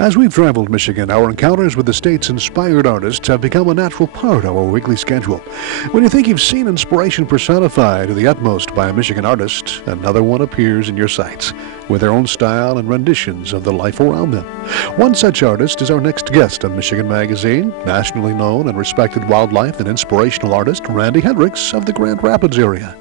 As we've traveled Michigan, our encounters with the state's inspired artists have become a natural part of our weekly schedule. When you think you've seen inspiration personified to the utmost by a Michigan artist, another one appears in your sights, with their own style and renditions of the life around them. One such artist is our next guest on Michigan Magazine, nationally known and respected wildlife and inspirational artist Randy Hendricks of the Grand Rapids area.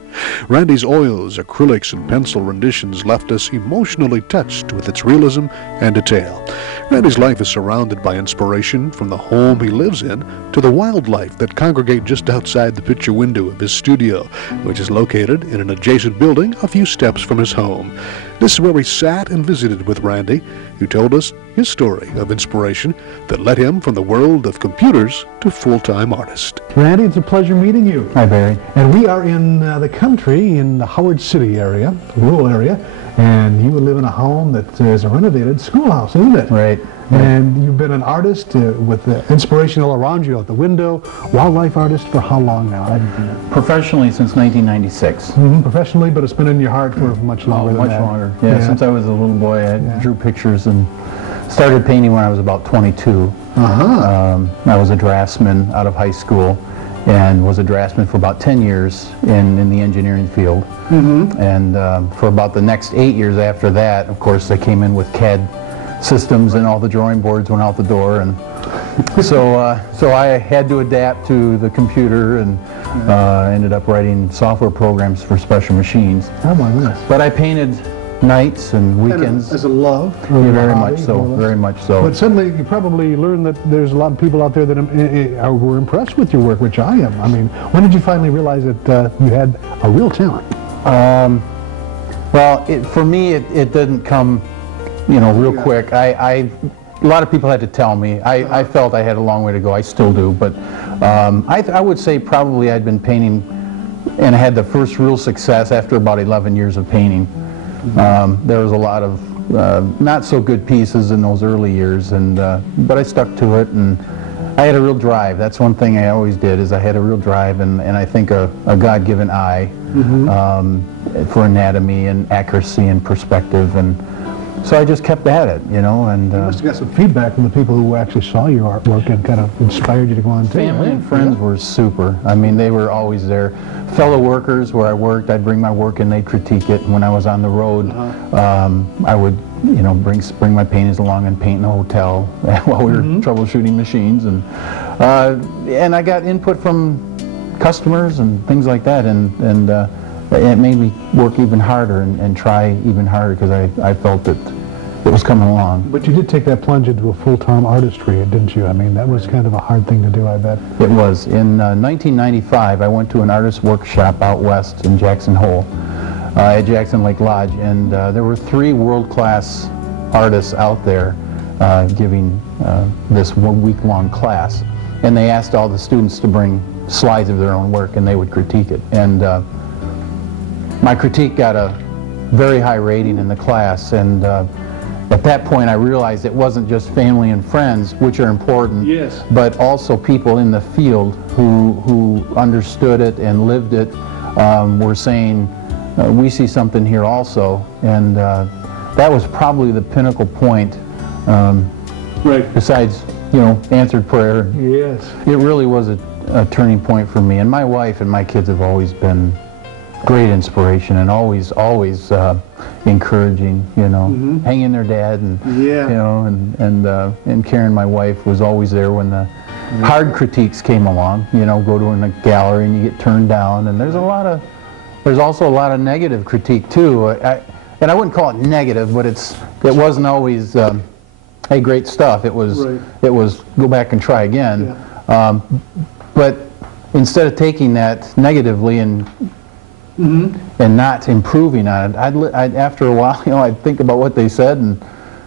Randy's oils, acrylics, and pencil renditions left us emotionally touched with its realism and detail. Randy's life is surrounded by inspiration from the home he lives in to the wildlife that congregate just outside the picture window of his studio, which is located in an adjacent building a few steps from his home. This is where we sat and visited with Randy, who told us his story of inspiration that led him from the world of computers to full-time artist. Randy, it's a pleasure meeting you. Hi, Barry. And we are in the country, in the Howard City area, rural area, and you live in a home that is a renovated schoolhouse, isn't it? Right. And you've been an artist with inspiration all around you out the window, wildlife artist for how long now? Professionally since 1996. Professionally, but it's been in your heart for much longer than that. Much longer. Yeah, since I was a little boy, I drew pictures and started painting when I was about 22. I was a draftsman out of high school and was a draftsman for about 10 years in the engineering field. And for about the next 8 years after that, of course, I came in with CAD systems and all the drawing boards went out the door, and so I had to adapt to the computer and ended up writing software programs for special machines. Oh my goodness. But I painted nights and weekends. As a love? Yeah, very much so, very much so. But suddenly you probably learned that there's a lot of people out there that were impressed with your work, which I am. I mean, when did you finally realize that you had a real talent? Well, for me, it didn't come, real quick. A lot of people had to tell me. I felt I had a long way to go. I still do, but I would say probably I'd been painting, and I had the first real success after about 11 years of painting. There was a lot of not so good pieces in those early years, but I stuck to it, and I had a real drive. That's one thing I always did, is I had a real drive, and I think a God-given eye for anatomy and accuracy and perspective, and so I just kept at it, and... You must have got some feedback from the people who actually saw your artwork and kind of inspired you to go on too. Family and friends were super. I mean, they were always there. Fellow workers where I worked, I'd bring my work and they'd critique it. And when I was on the road, I would, bring my paintings along and paint in a hotel while we were troubleshooting machines. And I got input from customers and things like that, and it made me work even harder and try even harder, because I felt that it was coming along. But you did take that plunge into a full-time artistry, didn't you? I mean, that was kind of a hard thing to do, I bet. It was. In 1995, I went to an artist workshop out west in Jackson Hole, at Jackson Lake Lodge, and there were 3 world-class artists out there giving this 1-week-long class, and they asked all the students to bring slides of their own work, and they would critique it. And my critique got a very high rating in the class, and at that point I realized it wasn't just family and friends, which are important, but also people in the field who understood it and lived it, were saying, we see something here also, and that was probably the pinnacle point, besides, answered prayer. Yes. It really was a turning point for me, and my wife and my kids have always been great inspiration and always encouraging, hang in there, Dad, and and Karen, my wife, was always there when the hard critiques came along. Go to a gallery and you get turned down, and there's also a lot of negative critique too. And I wouldn't call it negative, but it wasn't always hey, great stuff. It was go back and try again. But instead of taking that negatively and not improving on it, after a while, I'd think about what they said, and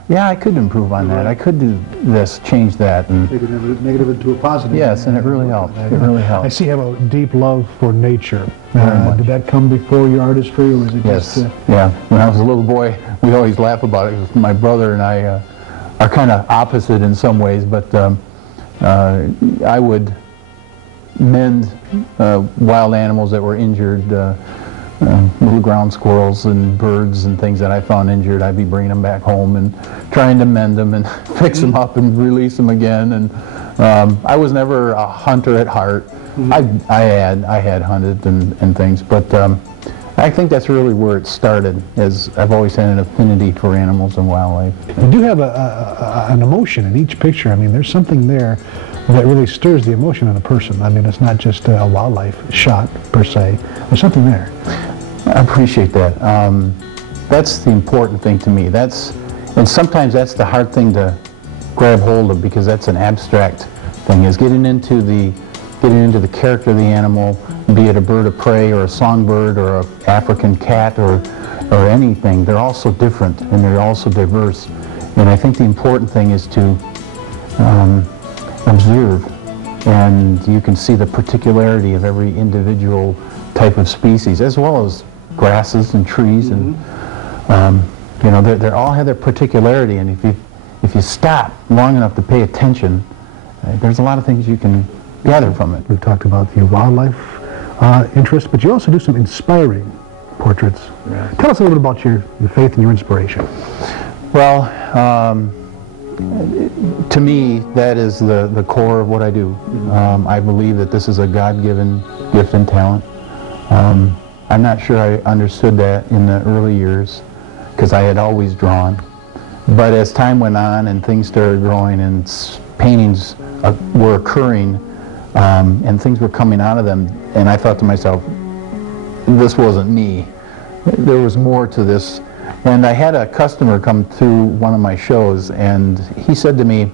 yeah, I could improve on that. I could do this, change that, and take a negative into a positive. Yes, and it really helped. It really helped. I see you have a deep love for nature. Did that come before your artistry, or was it just? Yeah. When I was a little boy, we always laugh about it. My brother and I are kind of opposite in some ways, but I would mend wild animals that were injured. little ground squirrels and birds and things that I found injured. I'd be bringing them back home and trying to mend them and fix them up and release them again. And I was never a hunter at heart. I had hunted and things, but I think that's really where it started, as I've always had an affinity for animals and wildlife. You do have an emotion in each picture. I mean, there's something there that really stirs the emotion in a person. I mean, it's not just a wildlife shot, per se. There's something there. I appreciate that. That's the important thing to me. And sometimes that's the hard thing to grab hold of, because that's an abstract thing, is getting into the character of the animal, be it a bird of prey or a songbird or an African cat or anything. They're all so different and they're all so diverse. And I think the important thing is to observe, and you can see the particularity of every individual type of species, as well as grasses and trees, and you know, they all have their particularity. And if you stop long enough to pay attention, there's a lot of things you can gather from it. We've talked about your wildlife interest, but you also do some inspiring portraits. Yeah. Tell us a little bit about your faith and your inspiration. Well, to me, that is the core of what I do. I believe that this is a God-given gift and talent. I'm not sure I understood that in the early years, because I had always drawn. But as time went on and things started growing and paintings were occurring, and things were coming out of them, and I thought to myself, this wasn't me. There was more to this. And I had a customer come through one of my shows, and he said to me,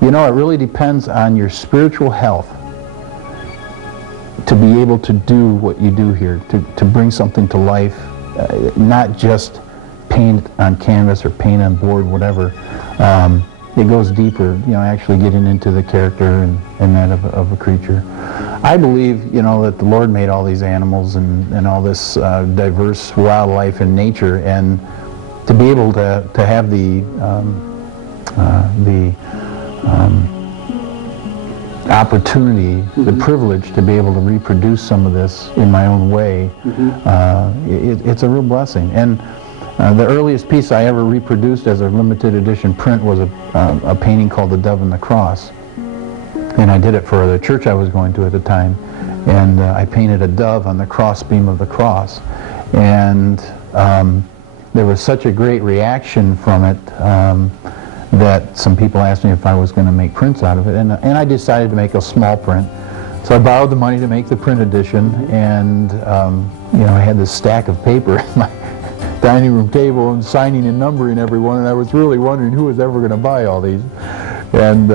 you know, it really depends on your spiritual health to be able to do what you do here, to bring something to life, not just paint on canvas or paint on board, whatever. It goes deeper, you know, actually getting into the character and that of a creature. I believe, you know, that the Lord made all these animals and all this diverse wildlife and nature, and to be able to have the opportunity, the privilege to be able to reproduce some of this in my own way, it's a real blessing. And the earliest piece I ever reproduced as a limited edition print was a painting called The Dove and the Cross. And I did it for the church I was going to at the time. And I painted a dove on the cross beam of the cross. And there was such a great reaction from it that some people asked me if I was going to make prints out of it. And I decided to make a small print. So I borrowed the money to make the print edition. And you know, I had this stack of paper at my dining room table and signing and numbering everyone, and I was really wondering who was ever going to buy all these. And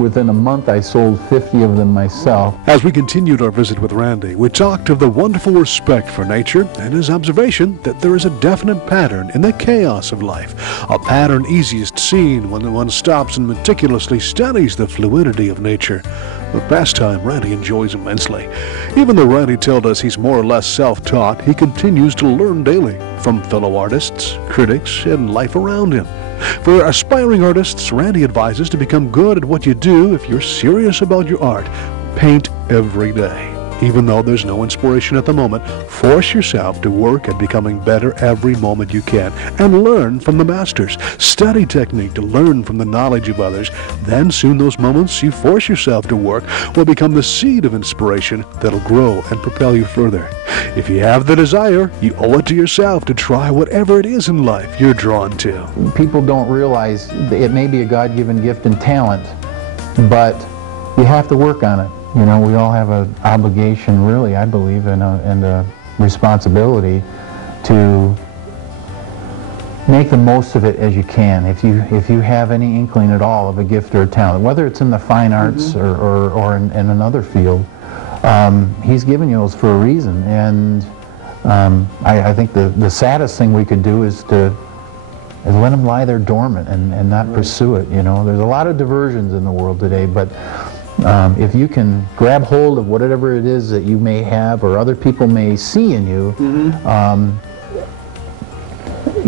within a month I sold 50 of them myself. As we continued our visit with Randy, we talked of the wonderful respect for nature and his observation that there is a definite pattern in the chaos of life, a pattern easiest seen when one stops and meticulously studies the fluidity of nature. A pastime Randy enjoys immensely. Even though Randy told us he's more or less self-taught, he continues to learn daily from fellow artists, critics, and life around him. For aspiring artists, Randy advises to become good at what you do if you're serious about your art. Paint every day. Even though there's no inspiration at the moment, force yourself to work at becoming better every moment you can, and learn from the masters. Study technique to learn from the knowledge of others. Then soon those moments you force yourself to work will become the seed of inspiration that'll grow and propel you further. If you have the desire, you owe it to yourself to try whatever it is in life you're drawn to. People don't realize it may be a God-given gift and talent, but you have to work on it. You know, we all have an obligation, really, I believe, and a responsibility to make the most of it as you can. If you have any inkling at all of a gift or a talent, whether it's in the fine arts or in another field, He's given you those for a reason. And I think the saddest thing we could do is let them lie there dormant and not pursue it. You know, there's a lot of diversions in the world today, but if you can grab hold of whatever it is that you may have or other people may see in you,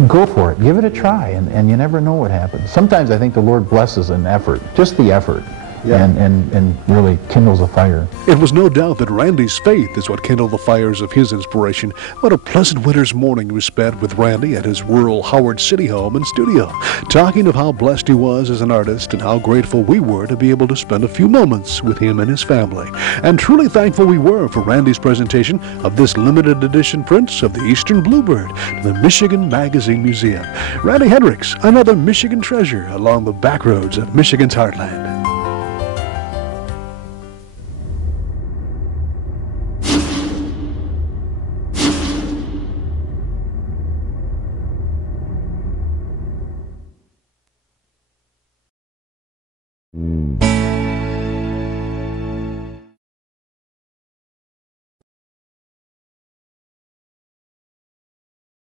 go for it. Give it a try, and you never know what happens. Sometimes I think the Lord blesses an effort, just the effort. and really kindles a fire. It was no doubt that Randy's faith is what kindled the fires of his inspiration. What a pleasant winter's morning we spent with Randy at his rural Howard City home and studio, talking of how blessed he was as an artist and how grateful we were to be able to spend a few moments with him and his family. And truly thankful we were for Randy's presentation of this limited edition prints of the Eastern Bluebird to the Michigan Magazine Museum. Randy Hendricks, another Michigan treasure along the back roads of Michigan's heartland.